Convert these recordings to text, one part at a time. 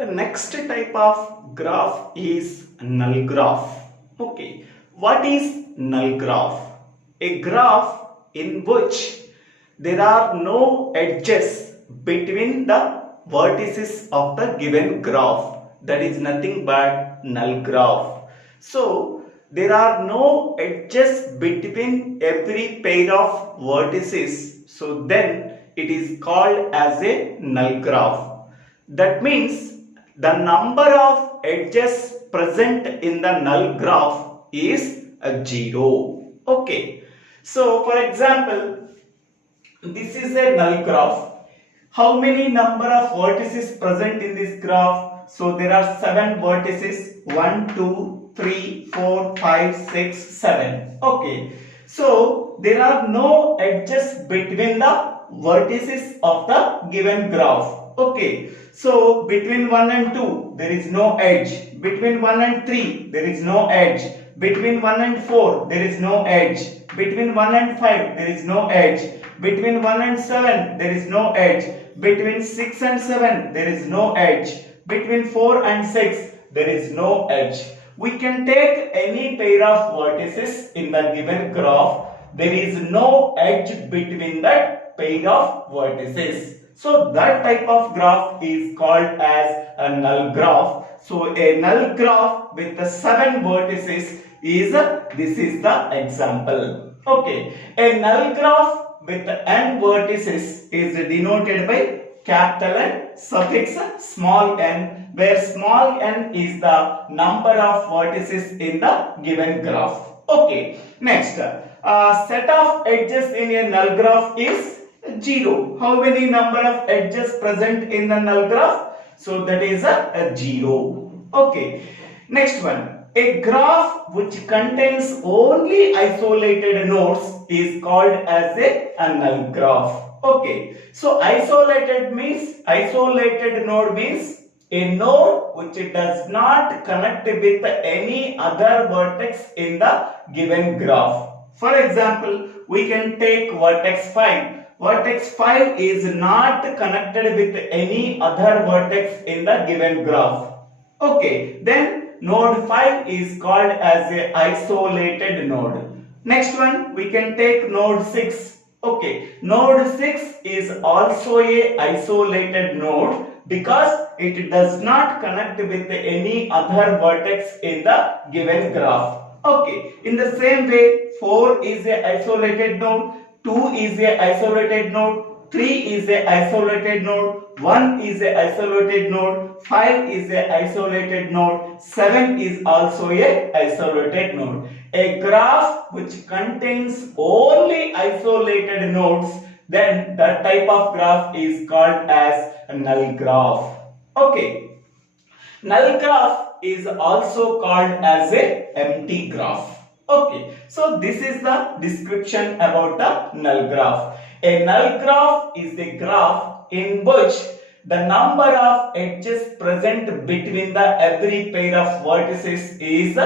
The next type of graph is null graph. Okay, what is null graph? A graph in which there are no edges between the vertices of the given graph. That is nothing but null graph. So, there are no edges between every pair of vertices. So, then it is called as a null graph. That means the number of edges present in the null graph is a 0. Okay. So, for example, this is a null graph. How many number of vertices present in this graph? So, there are 7 vertices. 1, 2, 3, 4, 5, 6, 7. Okay. So, there are no edges between the vertices of the given graph. Okay. So, between 1 and 2, there is no edge. Between 1 and 3, there is no edge. Between 1 and 4, there is no edge. Between 1 and 5, there is no edge. Between 1 and 7, there is no edge. Between 6 and 7, there is no edge. Between 4 and 6, there is no edge. We can take any pair of vertices in the given graph. There is no edge between that pair of vertices. So that type of graph is called as a null graph. So a null graph with the 7 vertices is this is the example. Okay, a null graph with n vertices is denoted by capital N suffix small n, where small n is the number of vertices in the given graph. Okay, next, set of edges in a null graph is 0. How many number of edges present in the null graph? So that is a 0. Okay. Next one. A graph which contains only isolated nodes is called as a null graph. Okay. So isolated node means a node which does not connect with any other vertex in the given graph. For example, we can take vertex 5. Vertex 5 is not connected with any other vertex in the given graph. Okay, then node 5 is called as a isolated node. Next one, we can take node 6. Okay, node 6 is also a isolated node because it does not connect with any other vertex in the given graph. Okay, in the same way, 4 is a isolated node. 2 is a isolated node, 3 is a isolated node, 1 is a isolated node, 5 is a isolated node, 7 is also a isolated node. A graph which contains only isolated nodes, then that type of graph is called as a null graph. Okay. Null graph is also called as a empty graph. Okay, so this is the description about the null graph. A null graph is a graph in which the number of edges present between the every pair of vertices is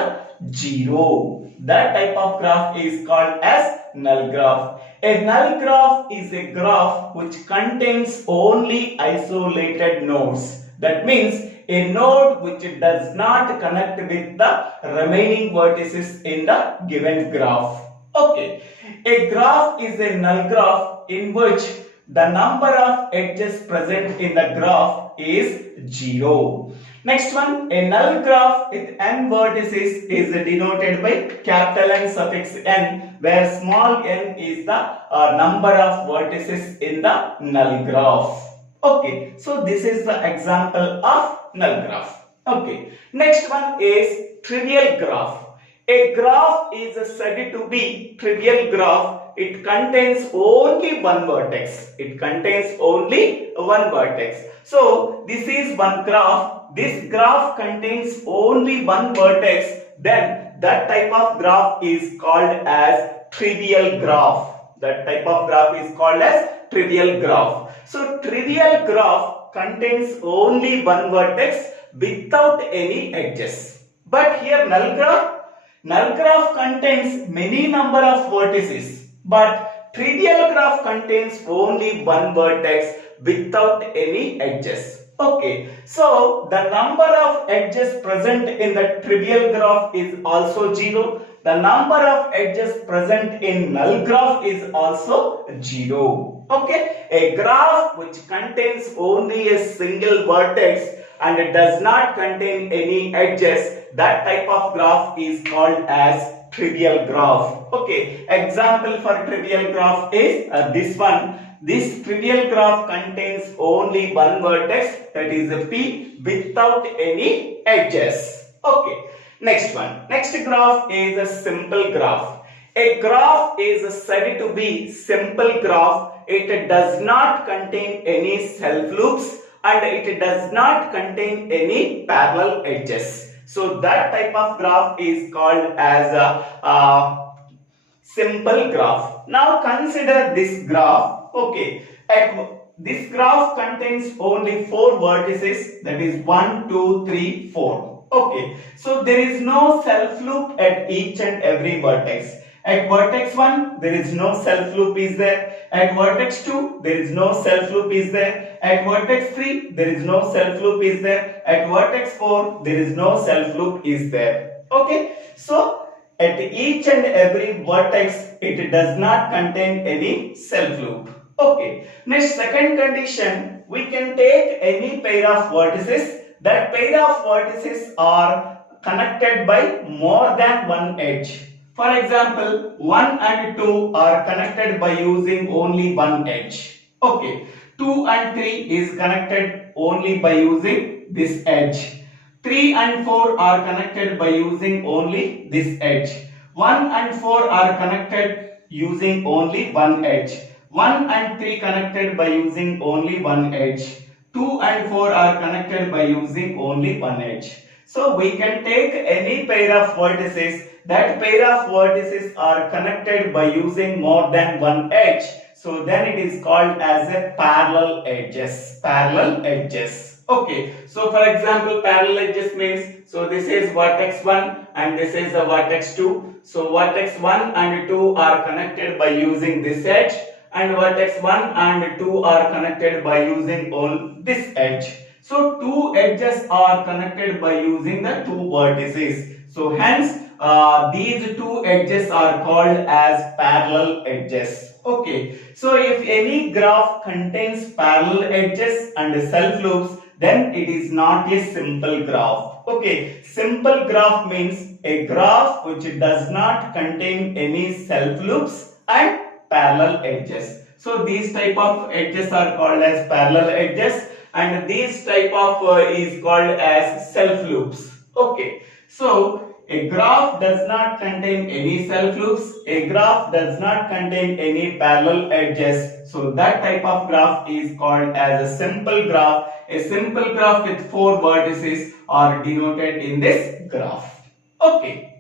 0. That type of graph is called as null graph. A null graph is a graph which contains only isolated nodes. That means a node which does not connect with the remaining vertices in the given graph. Okay, a graph is a null graph in which the number of edges present in the graph is 0. Next one, a null graph with n vertices is denoted by capital N suffix n, where small n is the number of vertices in the null graph. Okay, so this is the example of null graph. Okay, next one is trivial graph. A graph is said to be trivial graph. It contains only one vertex. It contains only one vertex. So this is one graph. This graph contains only one vertex. Then that type of graph is called as trivial graph. That type of graph is called as trivial graph. So trivial graph contains only one vertex without any edges. But here null graph contains many number of vertices, but trivial graph contains only one vertex without any edges. Okay, so the number of edges present in the trivial graph is also 0. The number of edges present in null graph is also 0. Okay, a graph which contains only a single vertex and it does not contain any edges, that type of graph is called as trivial graph. Okay, example for trivial graph is this one. This trivial graph contains only one vertex, that is a P, without any edges. Okay, next one. Next graph is a simple graph. A graph is said to be simple graph. It does not contain any self loops and it does not contain any parallel edges. So that type of graph is called as a simple graph. Now consider this graph. Okay, this graph contains only 4 vertices, that is 1, 2, 3, 4. Okay, so there is no self loop at each and every vertex. At vertex 1, there is no self loop is there. At vertex 2, there is no self loop is there. At vertex 3, there is no self loop is there. At vertex 4, there is no self loop is there. Okay, so at each and every vertex, it does not contain any self loop. Okay, next second condition, we can take any pair of vertices. That pair of vertices are connected by more than one edge. For example, 1 and 2 are connected by using only one edge. Okay, 2 and 3 is connected only by using this edge. 3 and 4 are connected by using only this edge. 1 and 4 are connected using only one edge. 1 and 3 connected by using only one edge. 2 and 4 are connected by using only one edge. So we can take any pair of vertices. That pair of vertices are connected by using more than one edge. So then it is called as a parallel edges. Parallel edges. Okay. So for example, parallel edges means, so this is vertex 1 and this is a vertex 2. So vertex 1 and 2 are connected by using this edge, and vertex 1 and 2 are connected by using on this edge. So two edges are connected by using the two vertices. So hence these two edges are called as parallel edges. Okay. So if any graph contains parallel edges and self loops, then it is not a simple graph. Okay. Simple graph means a graph which does not contain any self loops and parallel edges. So these type of edges are called as parallel edges, and this type of is called as self loops. Okay, so a graph does not contain any self loops, a graph does not contain any parallel edges, so that type of graph is called as a simple graph. A simple graph with 4 vertices are denoted in this graph. Okay.